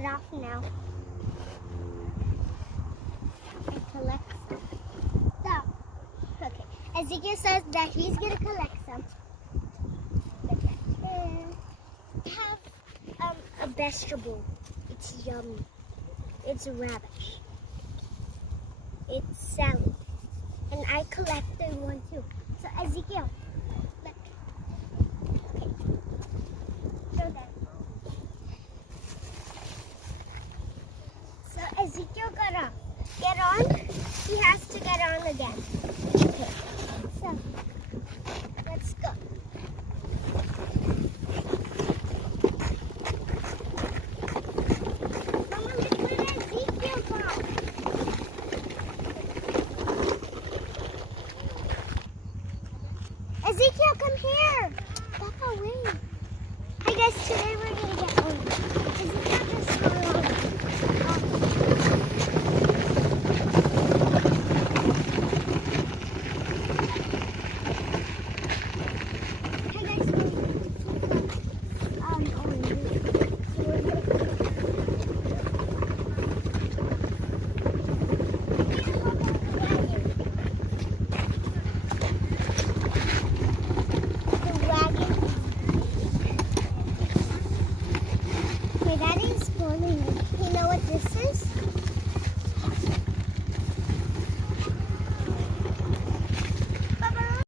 get off now and collect some. So, okay. Ezekiel says that he's gonna collect some. Look at this. Have a vegetable. It's yummy. It's radish. It's salad. And I collected one too. So Ezekiel, look. Okay. Show them. So Ezekiel got on. Get on. He has to get on again. Okay. So let's go. Mama, look where Ezekiel got. Ezekiel, come here. Back away. Hey guys, today we're gonna get on. Ezekiel just